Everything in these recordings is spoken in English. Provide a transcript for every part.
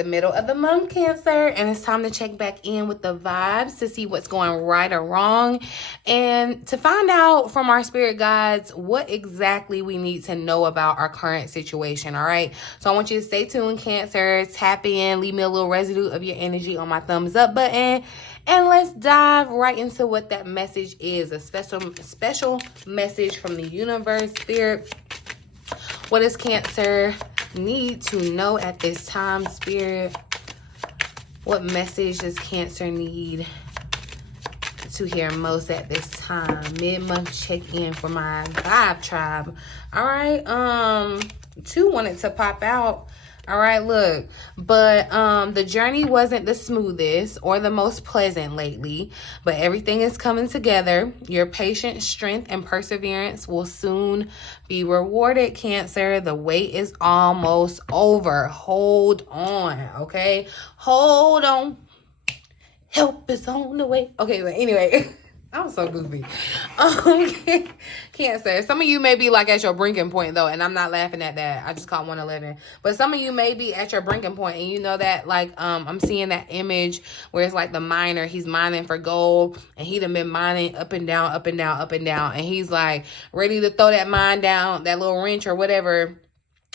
the middle of the month, Cancer, and it's time to check back in with the vibes to see what's going right or wrong and to find out from our spirit guides what exactly we need to know about our current situation, all right? So I want you to stay tuned, Cancer, tap in, leave me a little residue of your energy on my thumbs up button, and let's dive right into what that message is, a special message from the universe, spirit. What does Cancer need to know at this time, spirit? What message does Cancer need to hear most at this time? Mid-month check-in for my vibe tribe. All right, 2 wanted to pop out. All right, look, but the journey wasn't the smoothest or the most pleasant lately, but everything is coming together. Your patience, strength, and perseverance will soon be rewarded, Cancer. The wait is almost over. Hold on, okay? Hold on. Help is on the way. Okay, but anyway, I'm so goofy. Cancer, some of you may be like at your breaking point though, and I'm not laughing at that. I just caught 111. But some of you may be at your breaking point, and you know that, like, I'm seeing that image where it's like the miner, he's mining for gold, and he done been mining up and down, up and down, up and down, and he's like ready to throw that mine down, that little wrench or whatever,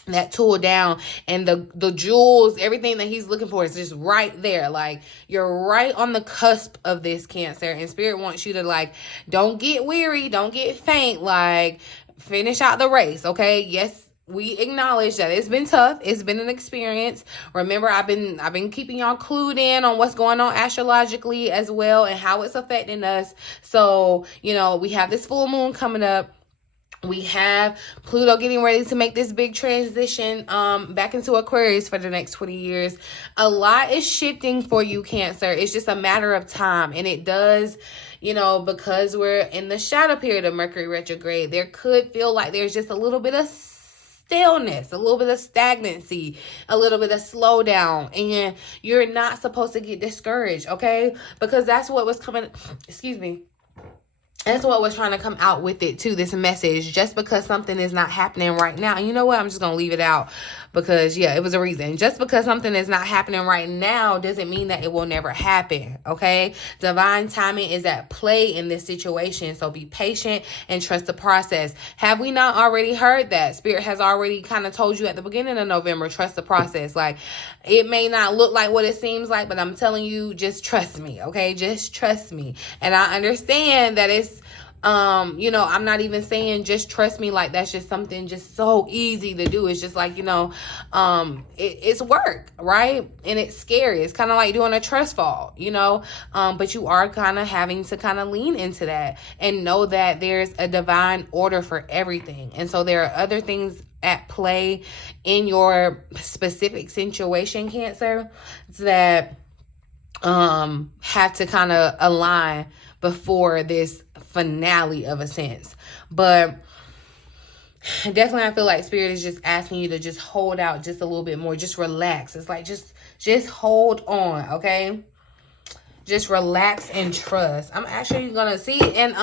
that tool down, and the jewels, everything that he's looking for is just right there. Like, you're right on the cusp of this, Cancer, and spirit wants you to, like, don't get weary, don't get faint, like, finish out the race, okay? Yes, we acknowledge that it's been tough. It's been an experience. Remember, I've been keeping y'all clued in on what's going on astrologically as well and how it's affecting us. So, you know, we have this full moon coming up. We have Pluto getting ready to make this big transition back into Aquarius for the next 20 years. A lot is shifting for you, Cancer. It's just a matter of time. And it does, you know, because we're in the shadow period of Mercury retrograde, there could feel like there's just a little bit of stillness, a little bit of stagnancy, a little bit of slowdown. And you're not supposed to get discouraged, okay? Because that's what was coming, excuse me. That's what was trying to come out with it too, this message. Just because something is not happening right now. And you know what? I'm just going to leave it out because, yeah, it was a reason. Just because something is not happening right now doesn't mean that it will never happen, okay? Divine timing is at play in this situation. So be patient and trust the process. Have we not already heard that? Spirit has already kind of told you at the beginning of November, trust the process. Like, it may not look like what it seems like, but I'm telling you, just trust me, okay? Just trust me. And I understand that it's, you know, I'm not even saying just trust me like that's just something just so easy to do. It's just like, you know, it's work, right? And it's scary. It's kind of like doing a trust fall, you know, but you are kind of having to kind of lean into that and know that there's a divine order for everything. And so there are other things at play in your specific situation, Cancer, that have to kind of align before this finale of a sense. But definitely I feel like spirit is just asking you to just hold out just a little bit more, just relax. It's like just hold on, okay? Just relax and trust. I'm actually gonna see it. And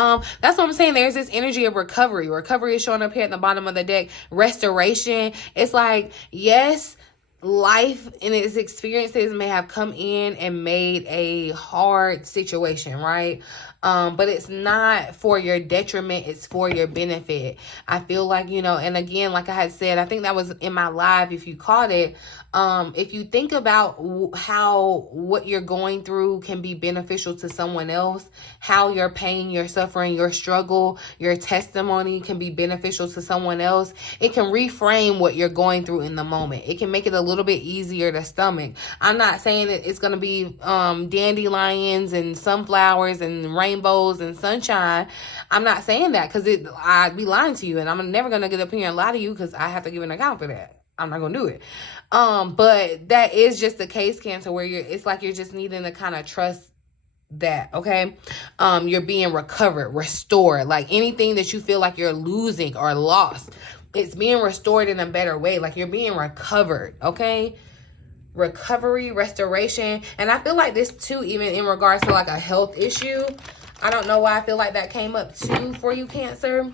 that's what I'm saying. There's this energy of recovery. Recovery is showing up here at the bottom of the deck. Restoration. It's like, yes, life and its experiences may have come in and made a hard situation, right? But it's not for your detriment. It's for your benefit. I feel like, you know, and again, like I had said, I think that was in my live, if you caught it, if you think about how what you're going through can be beneficial to someone else, how your pain, your suffering, your struggle, your testimony can be beneficial to someone else, it can reframe what you're going through in the moment. It can make it a little bit easier to stomach. I'm not saying that it's going to be dandelions and sunflowers and rainbows and sunshine. I'm not saying that because I'd be lying to you, and I'm never going to get up here and lie to you because I have to give an account for that. I'm not gonna do it. But that is just the case, Cancer, where it's like you're just needing to kind of trust that, okay? You're being recovered, restored. Like anything that you feel like you're losing or lost, it's being restored in a better way. Like you're being recovered, okay? Recovery, restoration. And I feel like this too, even in regards to like a health issue. I don't know why I feel like that came up too for you, Cancer.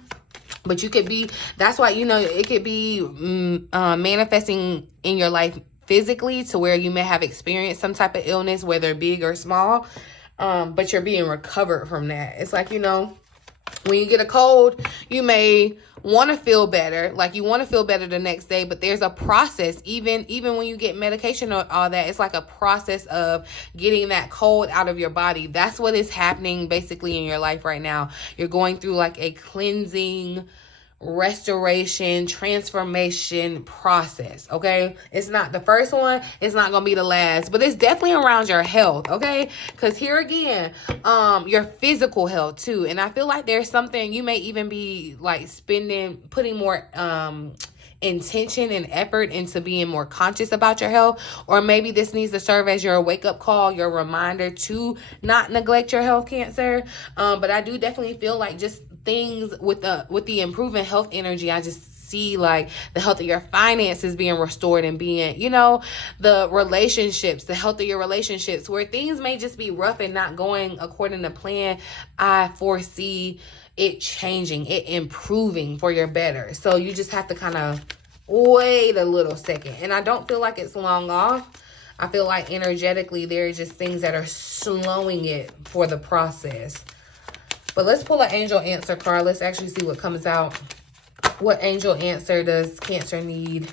But you could be, that's why, you know, it could be manifesting in your life physically, to where you may have experienced some type of illness, whether big or small, but you're being recovered from that. It's like, you know, when you get a cold, you may want to feel better, like you want to feel better the next day, but there's a process. Even when you get medication or all that, it's like a process of getting that cold out of your body. That's what is happening basically in your life right now. You're going through like a cleansing, restoration, transformation process. Okay, it's not the first one, it's not gonna be the last, but it's definitely around your health. Okay, because here again, your physical health too. And I feel like there's something you may even be like putting more intention and effort into being more conscious about your health, or maybe this needs to serve as your wake-up call, your reminder to not neglect your health, Cancer. But I do definitely feel like just things with the improving health energy, I just see like the health of your finances being restored and being, you know, the relationships, the health of your relationships, where things may just be rough and not going according to plan. I foresee it changing, it improving for your better. So you just have to kind of wait a little second. And I don't feel like it's long off. I feel like energetically there are just things that are slowing it for the process. But let's pull an angel answer card. Let's actually see what comes out. What angel answer does Cancer need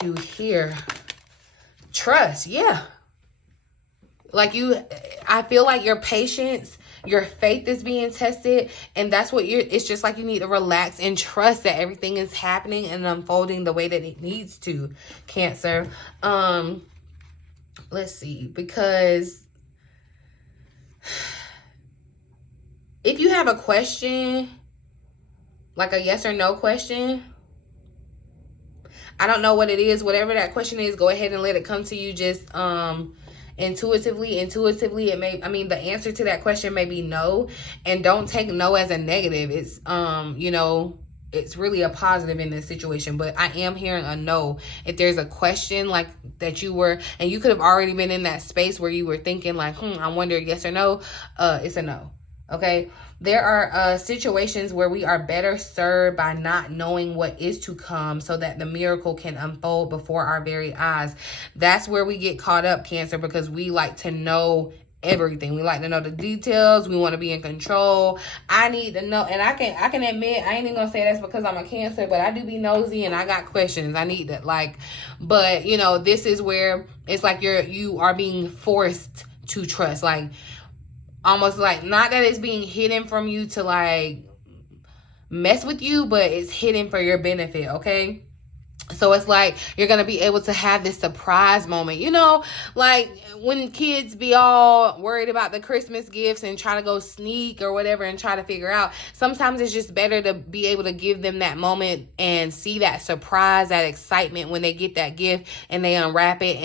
to hear? Trust. Yeah. Like I feel like your patience, your faith is being tested, and that's what it's just like you need to relax and trust that everything is happening and unfolding the way that it needs to, Cancer. Let's see, because if you have a question, like a yes or no question, I don't know what it is. Whatever that question is, go ahead and let it come to you just intuitively. It may, I mean, the answer to that question may be no, and don't take no as a negative. It's you know, it's really a positive in this situation, but I am hearing a no. If there's a question like that you were, and you could have already been in that space where you were thinking like, I wonder yes or no, it's a no. Okay, there are situations where we are better served by not knowing what is to come so that the miracle can unfold before our very eyes. That's where we get caught up, Cancer, because we like to know everything. We like to know the details. We want to be in control. I need to know, and I can admit, I ain't even gonna say that's because I'm a Cancer, but I do be nosy and I got questions. I need that, like, but you know, this is where it's like you are being forced to trust, like almost like, not that it's being hidden from you to like mess with you, but it's hidden for your benefit. Okay, so it's like you're gonna be able to have this surprise moment, you know, like when kids be all worried about the Christmas gifts and try to go sneak or whatever and try to figure out. Sometimes it's just better to be able to give them that moment and see that surprise, that excitement when they get that gift and they unwrap it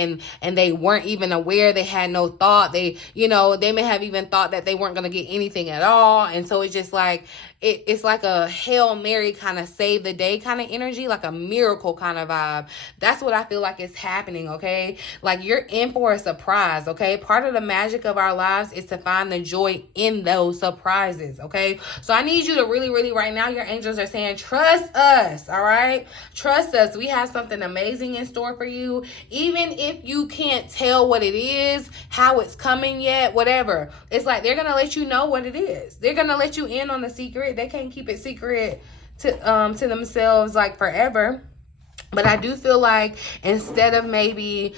and they weren't even aware, they had no thought, they, you know, they may have even thought that they weren't going to get anything at all. And so it's just like, it's like a Hail Mary kind of save the day kind of energy, like a miracle kind of vibe. That's what I feel like is happening, okay? Like you're in for a surprise, okay? Part of the magic of our lives is to find the joy in those surprises, okay? So I need you to really, really, right now, your angels are saying, trust us, all right? Trust us. We have something amazing in store for you. Even if you can't tell what it is, how it's coming yet, whatever. It's like they're going to let you know what it is. They're going to let you in on the secret. They can't keep it secret to themselves like forever. But I do feel like instead of maybe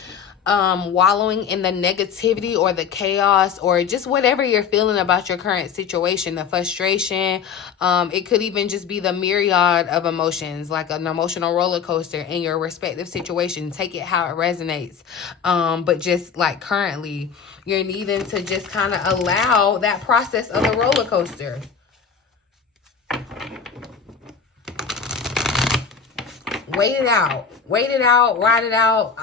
wallowing in the negativity or the chaos or just whatever you're feeling about your current situation, the frustration, it could even just be the myriad of emotions, like an emotional roller coaster in your respective situation. Take it how it resonates. But just like currently, you're needing to just kind of allow that process of the roller coaster. Wait it out, ride it out.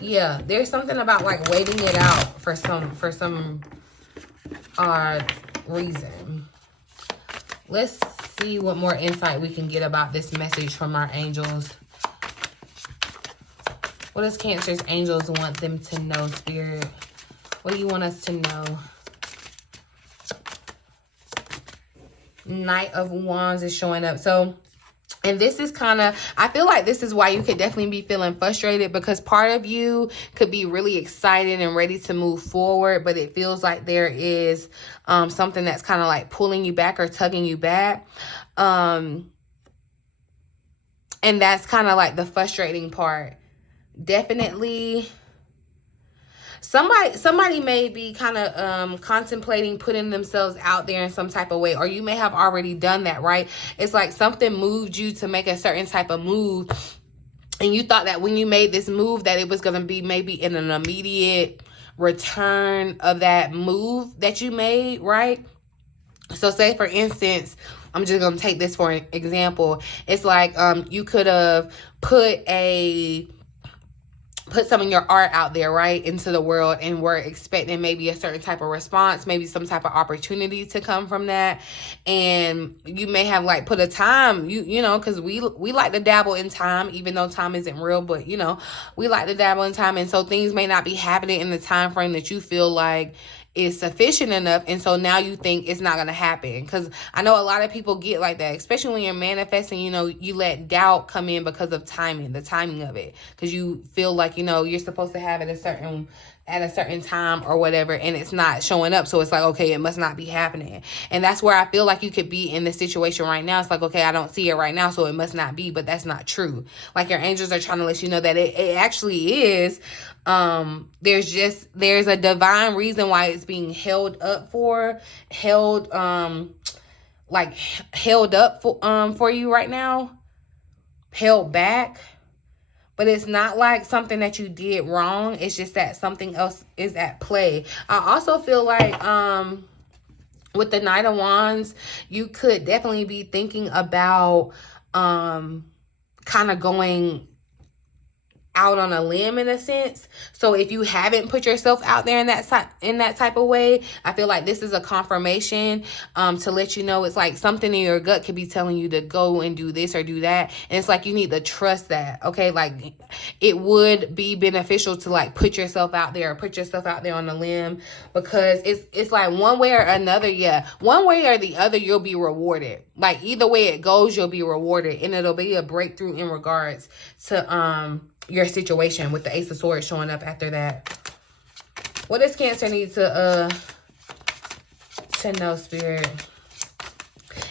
Yeah, there's something about like waiting it out for some reason. Let's see what more insight we can get about this message from our angels. What does Cancer's angels want them to know, Spirit? What do you want us to know? Knight of Wands is showing up. So And this is kind of, I feel like this is why you could definitely be feeling frustrated, because part of you could be really excited and ready to move forward, but it feels like there is something that's kind of like pulling you back or tugging you back. And that's kind of like the frustrating part. Definitely somebody may be kind of contemplating putting themselves out there in some type of way, or you may have already done that, right? It's like something moved you to make a certain type of move, and you thought that when you made this move that it was going to be maybe in an immediate return of that move that you made, right? So say for instance, I'm just going to take this for an example. It's like you could have put some of your art out there, right, into the world, and we're expecting maybe a certain type of response, maybe some type of opportunity to come from that. And you may have like put a time, you know, because we like to dabble in time, even though time isn't real, but you know, we like to dabble in time. And so things may not be happening in the time frame that you feel like is sufficient enough, and so now you think it's not going to happen. Because I know a lot of people get like that, especially when you're manifesting. You know, you let doubt come in because of timing, the timing of it, because you feel like, you know, you're supposed to have it at a certain time or whatever, and it's not showing up. So it's like, okay, it must not be happening. And that's where I feel like you could be in this situation right now. It's like, okay, I don't see it right now, so it must not be. But that's not true. Like, your angels are trying to let you know that it actually is. There's a divine reason why it's being held up for you right now, held back. But it's not like something that you did wrong. It's just that something else is at play. I also feel like with the Knight of Wands, you could definitely be thinking about kind of going out on a limb in a sense. So if you haven't put yourself out there in that type of way, I feel like this is a confirmation to let you know it's like something in your gut could be telling you to go and do this or do that. And it's like you need to trust that, okay? Like it would be beneficial to like put yourself out there, or put yourself out there on a limb, because it's like one way or another, one way or the other, you'll be rewarded. Like either way it goes, you'll be rewarded, and it'll be a breakthrough in regards to your situation, with the Ace of Swords showing up after that. What does Cancer need to know, Spirit?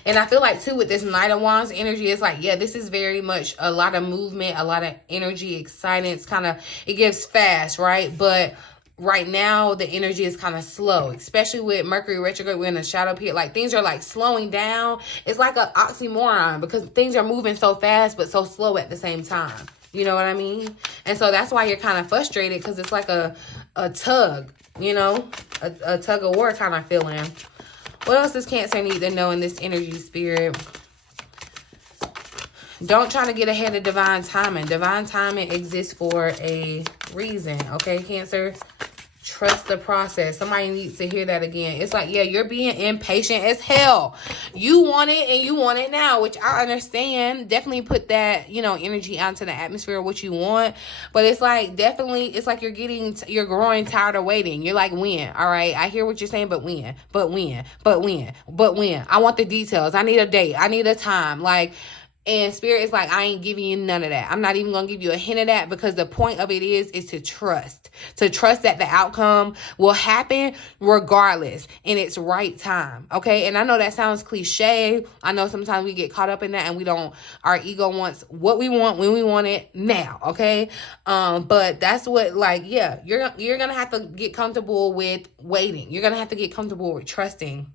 And I feel like too with this Knight of Wands energy, it's like, yeah, this is very much a lot of movement, a lot of energy, exciting. It's kind of, it gives fast, right? But right now the energy is kind of slow, especially with Mercury retrograde. We're in a shadow period. Like things are like slowing down. It's like an oxymoron, because things are moving so fast but so slow at the same time. You know what I mean? And so that's why you're kind of frustrated, because it's like a tug, you know, a tug of war kind of feeling. What else does Cancer need to know in this energy, Spirit? Don't try to get ahead of divine timing. Divine timing exists for a reason, okay, Cancer? Trust the process. Somebody needs to hear that again. It's like, yeah, you're being impatient as hell. You want it and you want it now, which I understand. Definitely put that, you know, energy out into the atmosphere of what you want. But it's like, definitely, it's like you're growing tired of waiting. You're like, when? All right, I hear what you're saying, but when? But when? But when? But when? I want the details. I need a date. I need a time. Like, and Spirit is like, I ain't giving you none of that. I'm not even going to give you a hint of that, because the point of it is to trust. To trust that the outcome will happen regardless in its right time. Okay? And I know that sounds cliche. I know sometimes we get caught up in that, and our ego wants what we want when we want it now. Okay? But that's what, like, yeah, you're going to have to get comfortable with waiting. You're going to have to get comfortable with trusting.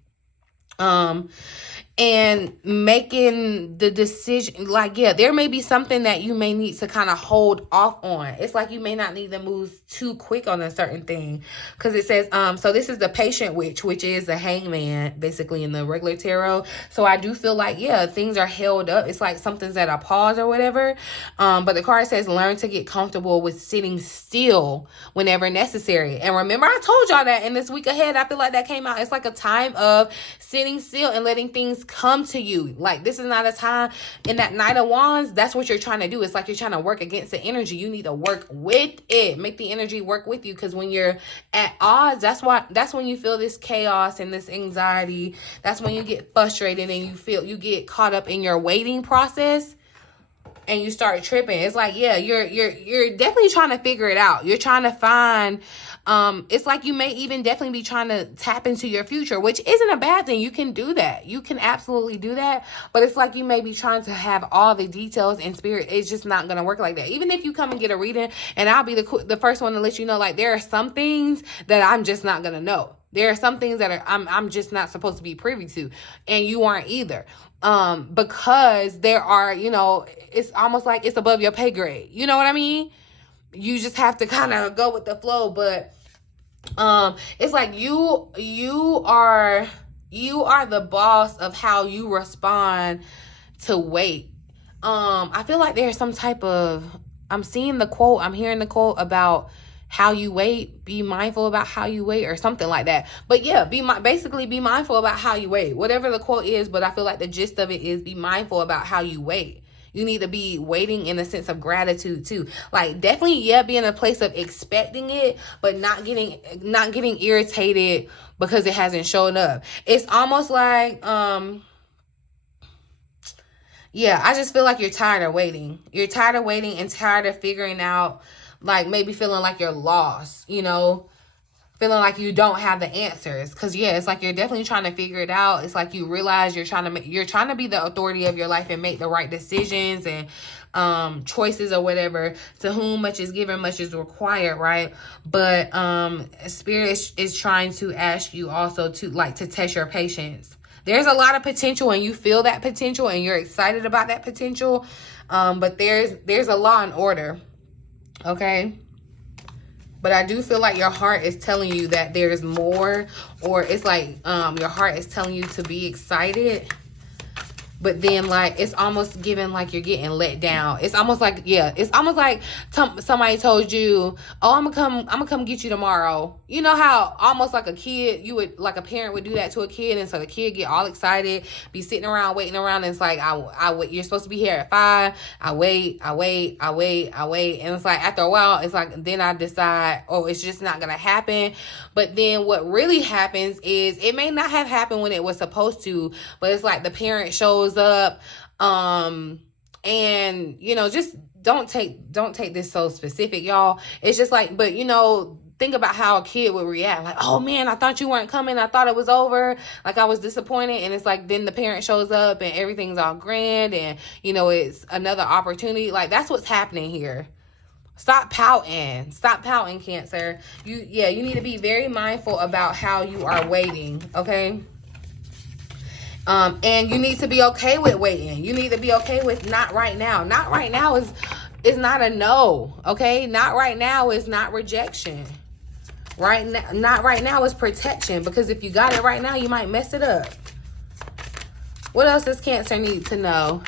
And making the decision, like, yeah, there may be something that you may need to kind of hold off on. It's like you may not need to move too quick on a certain thing, because it says, so this is the Patient Witch, which is the Hangman, basically, in the regular tarot. So I do feel like, yeah, things are held up. It's like something's at a pause or whatever. But the card says, learn to get comfortable with sitting still whenever necessary. And remember, I told y'all that in this week ahead, I feel like that came out. It's like a time of sitting still and letting things come to you. Like, this is not a time. In that Knight of Wands, that's what you're trying to do. It's like you're trying to work against the energy. You need to work with it. Make the energy work with you, because when you're at odds, that's when you feel this chaos and this anxiety. That's when you get frustrated and you get caught up in your waiting process. and you start tripping. It's like, yeah, you're definitely trying to figure it out. You're trying to find, it's like you may even definitely be trying to tap into your future, which isn't a bad thing. You can do that. You can absolutely do that. But it's like you may be trying to have all the details, and spirit, it's just not going to work like that. Even if you come and get a reading, and I'll be the first one to let you know, like, there are some things that I'm just not going to know. There are some things that I'm just not supposed to be privy to, and you aren't either. Because there are, you know, it's almost like it's above your pay grade. You know what I mean? You just have to kind of go with the flow. But it's like you are the boss of how you respond to weight. I feel like there's some type of, I'm hearing the quote about how you wait, be mindful about how you wait, or something like that. But yeah, basically be mindful about how you wait, whatever the quote is. But I feel like the gist of it is be mindful about how you wait. You need to be waiting in a sense of gratitude too. Like, definitely, yeah, be in a place of expecting it, but not getting irritated because it hasn't shown up. It's almost like, yeah, I just feel like you're tired of waiting. You're tired of waiting and tired of figuring out, like, maybe feeling like you're lost, you know, feeling like you don't have the answers. Because, yeah, it's like you're definitely trying to figure it out. It's like you realize you're trying to be the authority of your life and make the right decisions and choices or whatever. To whom much is given, much is required, right? But spirit is trying to ask you also to test your patience. There's a lot of potential, and you feel that potential, and you're excited about that potential. But there's a law and order. Okay, but I do feel like your heart is telling you that there's more, or it's like your heart is telling you to be excited, but then, like, it's almost giving like you're getting let down. It's almost like, yeah, it's almost like somebody told you, oh, I'm gonna come get you tomorrow. You know how almost like a parent would do that to a kid, and so the kid get all excited, be sitting around waiting around, and it's like, I wait, you're supposed to be here at 5. I wait, and it's like after a while, it's like then I decide, oh, it's just not gonna happen. But then what really happens is it may not have happened when it was supposed to, but it's like the parent shows up, and you know, just don't take this so specific, y'all. It's just like, but you know, think about how a kid would react. Like, oh man, I thought you weren't coming. I thought it was over. Like, I was disappointed. And it's like, then the parent shows up and everything's all grand, and you know, it's another opportunity. Like, that's what's happening here. Stop pouting. Stop pouting, Cancer. You need to be very mindful about how you are waiting, okay? And you need to be okay with waiting. You need to be okay with not right now. Not right now is not a no, okay? Not right now is not rejection. Not right now is protection, because if you got it right now, you might mess it up. What else does Cancer need to know?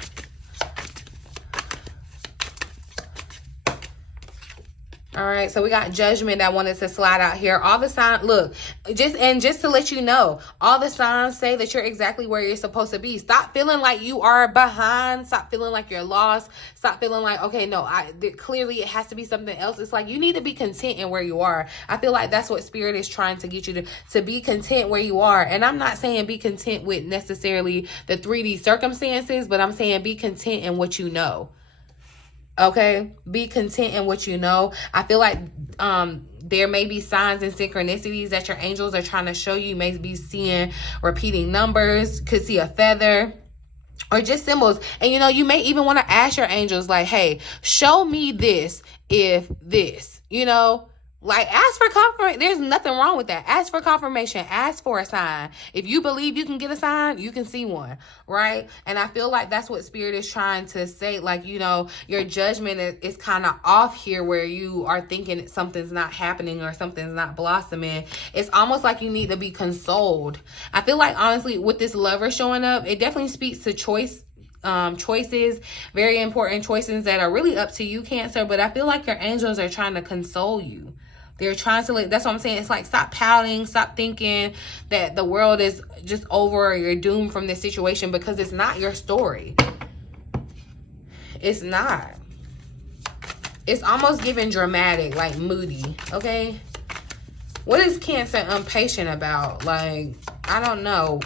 All right, so we got Judgment that wanted to slide out here. All the signs, look, just to let you know, all the signs say that you're exactly where you're supposed to be. Stop feeling like you are behind. Stop feeling like you're lost. Stop feeling like, okay, no, clearly it has to be something else. It's like you need to be content in where you are. I feel like that's what Spirit is trying to get you to be content where you are. And I'm not saying be content with necessarily the 3D circumstances, but I'm saying be content in what you know. Okay, be content in what you know. I feel like there may be signs and synchronicities that your angels are trying to show you. You may be seeing repeating numbers, could see a feather, or just symbols. And you know, you may even want to ask your angels, like, hey, show me this if this, you know. Like, ask for confirmation. There's nothing wrong with that. Ask for confirmation. Ask for a sign. If you believe you can get a sign, you can see one, right? And I feel like that's what Spirit is trying to say. Like, you know, your judgment is kind of off here, where you are thinking something's not happening or something's not blossoming. It's almost like you need to be consoled. I feel like, honestly, with this Lover showing up, it definitely speaks to choices, very important choices that are really up to you, Cancer. But I feel like your angels are trying to console you. They're trying to, like, that's what I'm saying. It's like, stop pouting, stop thinking that the world is just over or you're doomed from this situation, because it's not your story. It's not. It's almost giving dramatic, like moody, okay? What is Cancer impatient about? Like, I don't know.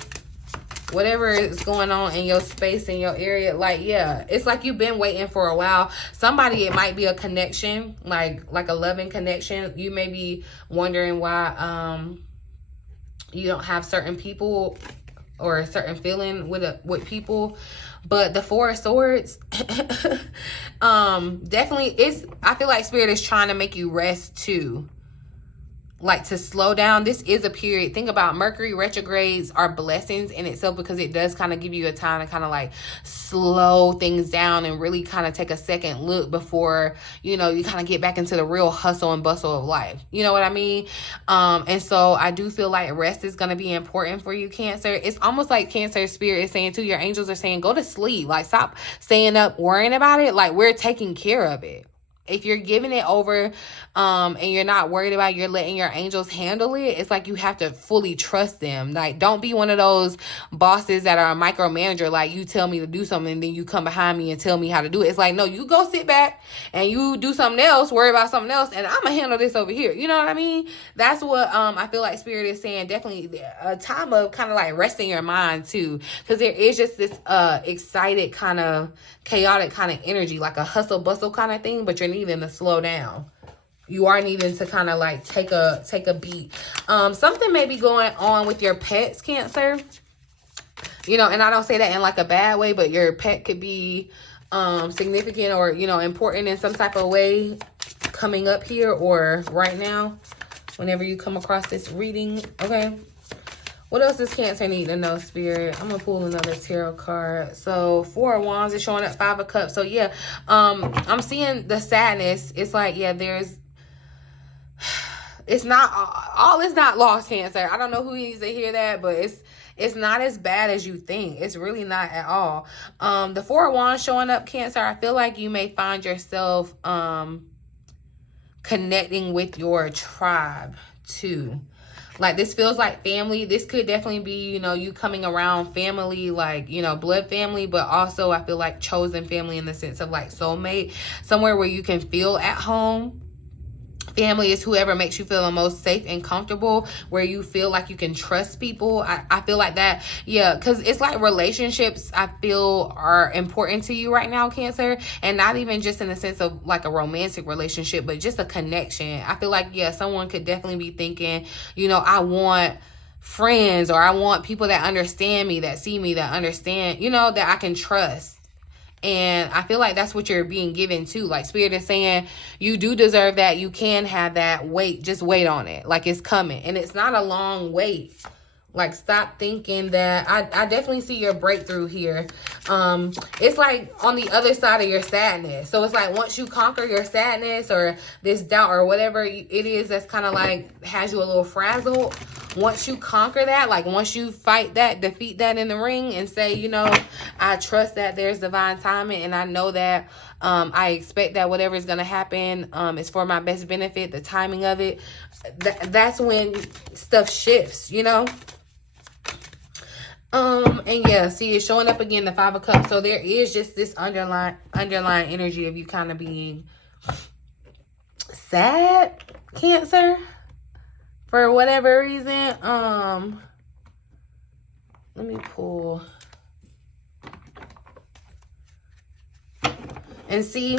whatever is going on in your space, in your area, like, yeah, it's like you've been waiting for a while. Somebody, it might be a connection, like a loving connection. You may be wondering why you don't have certain people or a certain feeling with people. But the Four of Swords, definitely, I feel like Spirit is trying to make you rest too. Like, to slow down. This is a period. Think about Mercury retrogrades are blessings in itself, because it does kind of give you a time to kind of like slow things down and really kind of take a second look before, you know, you kind of get back into the real hustle and bustle of life. You know what I mean? And so I do feel like rest is going to be important for you, Cancer. It's almost like Cancer Spirit is saying too, your angels are saying, go to sleep. Like, stop staying up worrying about it. Like, we're taking care of it. If you're giving it over and you're not worried about it, you're letting your angels handle it, it's like you have to fully trust them. Like, don't be one of those bosses that are a micromanager. Like, you tell me to do something and then you come behind me and tell me how to do it. It's like, no, you go sit back and you do something else, worry about something else, and I'm going to handle this over here. You know what I mean? That's what I feel like Spirit is saying. Definitely a time of kind of like resting your mind too, because there is just this excited kind of chaotic kind of energy, like a hustle bustle kind of thing, but you're needing to slow down. You are needing to kind of like take a beat. Something may be going on with your pets, Cancer. You know, and I don't say that in like a bad way, but your pet could be significant or, you know, important in some type of way coming up here or right now whenever you come across this reading. Okay. What else does Cancer need to know, Spirit? I'm going to pull another tarot card. So, Four of Wands is showing up, Five of Cups. So, yeah, I'm seeing the sadness. It's like, yeah, it's not, all is not lost, Cancer. I don't know who needs to hear that, but it's not as bad as you think. It's really not at all. The Four of Wands showing up, Cancer, I feel like you may find yourself connecting with your tribe, too. Like, this feels like family. This could definitely be, you know, you coming around family, like, you know, blood family, but also I feel like chosen family in the sense of like soulmate, somewhere where you can feel at home. Family is whoever makes you feel the most safe and comfortable, where you feel like you can trust people. I feel like that. Yeah, because it's like relationships, I feel, are important to you right now, Cancer. And not even just in the sense of like a romantic relationship, but just a connection. I feel like, yeah, someone could definitely be thinking, you know, I want friends, or I want people that understand me, that see me, that understand, you know, that I can trust. And I feel like that's what you're being given too. Like, Spirit is saying you do deserve that. You can have that. Wait, just wait on it. Like, it's coming. And it's not a long wait. Like, stop thinking that. I definitely see your breakthrough here. It's like on the other side of your sadness. So it's like once you conquer your sadness or this doubt or whatever it is that's kind of like has you a little frazzled. Once you conquer that, like once you fight that, defeat that in the ring and say, you know, I trust that there's divine timing, and I know that I expect that whatever is going to happen is for my best benefit, the timing of it. That's when stuff shifts, you know? And yeah, see, it's showing up again, the Five of Cups. So there is just this underlying energy of you kind of being sad, Cancer, for whatever reason. Let me pull and see.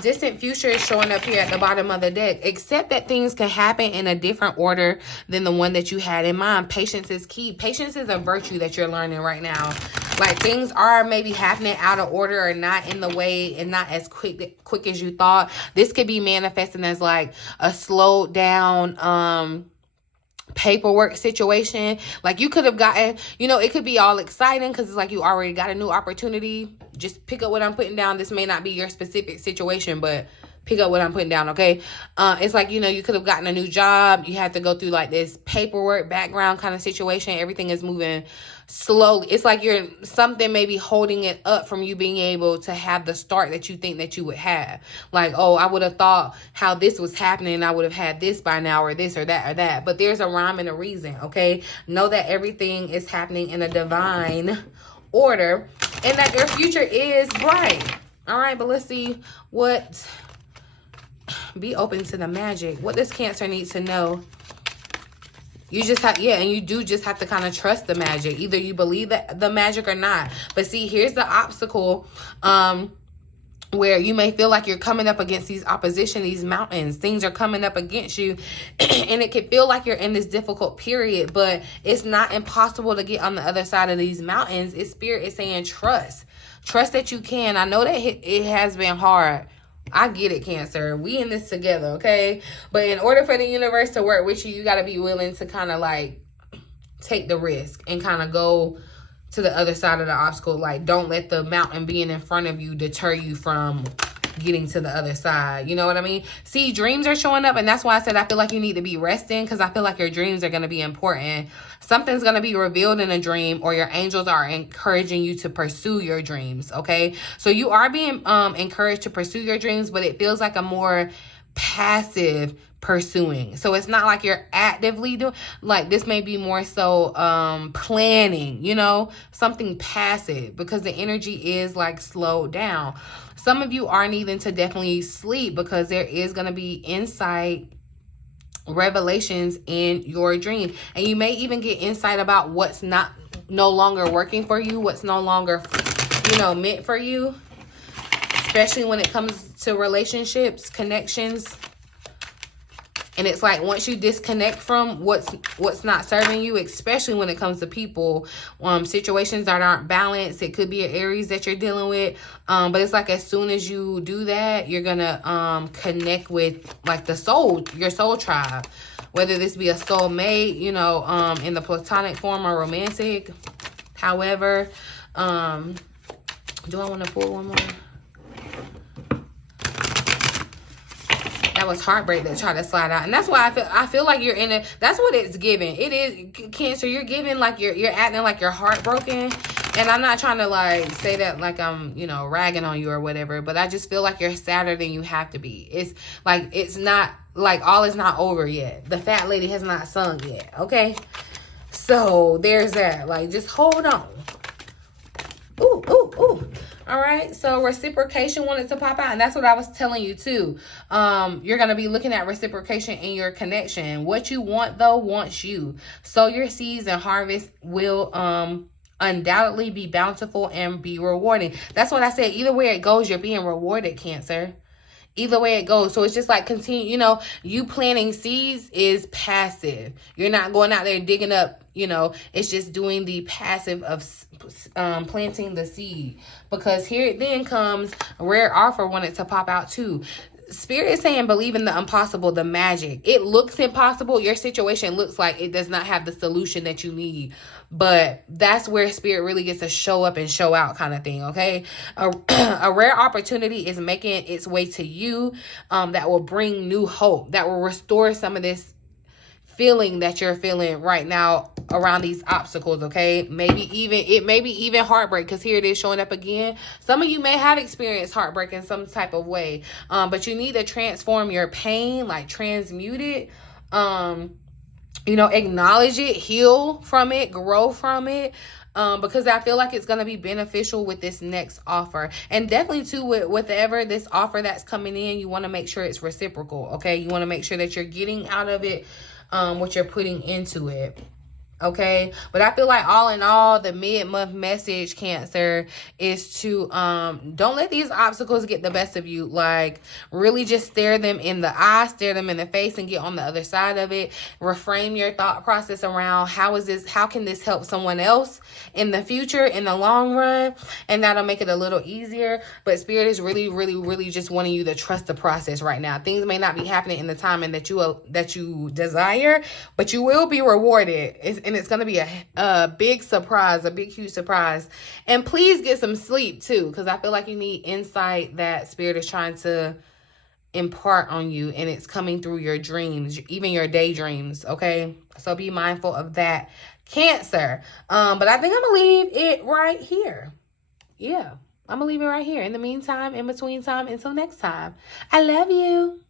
Distant future is showing up here at the bottom of the deck. Accept that things can happen in a different order than the one that you had in mind. Patience is key. Patience is a virtue that you're learning right now. Like, things are maybe happening out of order or not in the way and not as quick as you thought. This could be manifesting as like a slowed down paperwork situation. Like, you could have gotten, you know, it could be all exciting because it's like you already got a new opportunity. Just pick up what I'm putting down. This may not be your specific situation, but pick up what I'm putting down, okay? It's like, you know, you could have gotten a new job. You have to go through like this paperwork background kind of situation. Everything is moving slowly. It's like you're something maybe holding it up from you being able to have the start that you think that you would have. Like, oh, I would have thought how this was happening, I would have had this by now, or this or that or that. But there's a rhyme and a reason, okay? Know that everything is happening in a divine order and that your future is bright. All right, but let's see what... Be open to the magic. What does Cancer need to know? You just have, yeah, and you do just have to kind of trust the magic. Either you believe that the magic or not. But see, here's the obstacle, where you may feel like you're coming up against these opposition, these mountains. Things are coming up against you, and it can feel like you're in this difficult period, but it's not impossible to get on the other side of these mountains. It's Spirit is saying trust. Trust that you can. I know that it has been hard. I get it, Cancer. We in this together, okay? But in order for the universe to work with you, you got to be willing to kind of like take the risk and kind of go to the other side of the obstacle. Like, don't let the mountain being in front of you deter you from getting to the other side. You know what I mean? See, dreams are showing up, and that's why I said I feel like you need to be resting, because I feel like your dreams are going to be important. Something's going to be revealed in a dream, or your angels are encouraging you to pursue your dreams, okay? So you are being encouraged to pursue your dreams, but it feels like a more passive pursuing. So it's not like you're actively doing, like this may be more so planning, you know, something passive, because the energy is like slowed down. Some of you are needing to definitely sleep, because there is going to be insight, revelations in your dream, and you may even get insight about what's no longer working for you, what's no longer, you know, meant for you, especially when it comes to relationships, connections. And it's like once you disconnect from what's not serving you, especially when it comes to people, situations that aren't balanced. It could be an Aries that you're dealing with. But it's like as soon as you do that, you're going to connect with like your soul tribe. Whether this be a soulmate, you know, in the platonic form or romantic. However, do I want to pull one more? That was heartbreak that tried to slide out, and that's why I feel like you're in it. That's what it's giving. It is, Cancer. You're giving like you're acting like you're heartbroken, and I'm not trying to like say that like I'm, you know, ragging on you or whatever. But I just feel like you're sadder than you have to be. It's like it's not like all is not over yet. The fat lady has not sung yet. Okay, so there's that. Like just hold on. Ooh, ooh, ooh. All right, so reciprocation wanted to pop out, and that's what I was telling you too. You're going to be looking at reciprocation in your connection. What you want, though, wants you. Sow your seeds and harvest will undoubtedly be bountiful and be rewarding. That's what I said. Either way it goes, you're being rewarded, Cancer. Either way it goes. So it's just like continue, you know, you planting seeds is passive. You're not going out there digging up, you know, it's just doing the passive of planting the seed. Because here it then comes a rare offer wanted to pop out too. Spirit is saying believe in the impossible, the magic. It looks impossible. Your situation looks like it does not have the solution that you need. But that's where Spirit really gets to show up and show out kind of thing, okay? A rare opportunity is making its way to you that will bring new hope, that will restore some of this feeling that you're feeling right now around these obstacles, okay? It may be even heartbreak, because here it is showing up again. Some of you may have experienced heartbreak in some type of way, but you need to transform your pain, like transmute it, you know, acknowledge it, heal from it, grow from it. Because I feel like it's going to be beneficial with this next offer. And definitely too, with whatever this offer that's coming in, you want to make sure it's reciprocal, okay? You want to make sure that you're getting out of it what you're putting into it. Okay, but I feel like all in all, the mid-month message, Cancer, is to don't let these obstacles get the best of you. Like, really just stare them in the eye, stare them in the face, and get on the other side of it. Reframe your thought process around how can this help someone else in the future, in the long run, and that'll make it a little easier. But Spirit is really, really, really just wanting you to trust the process right now. Things may not be happening in the timing that you desire, but you will be rewarded. And it's going to be a big surprise, a big, huge surprise. And please get some sleep too, because I feel like you need insight that Spirit is trying to impart on you, and it's coming through your dreams, even your daydreams, okay? So be mindful of that, Cancer. But I think I'm going to leave it right here. Yeah, I'm going to leave it right here. In the meantime, in between time, until next time, I love you.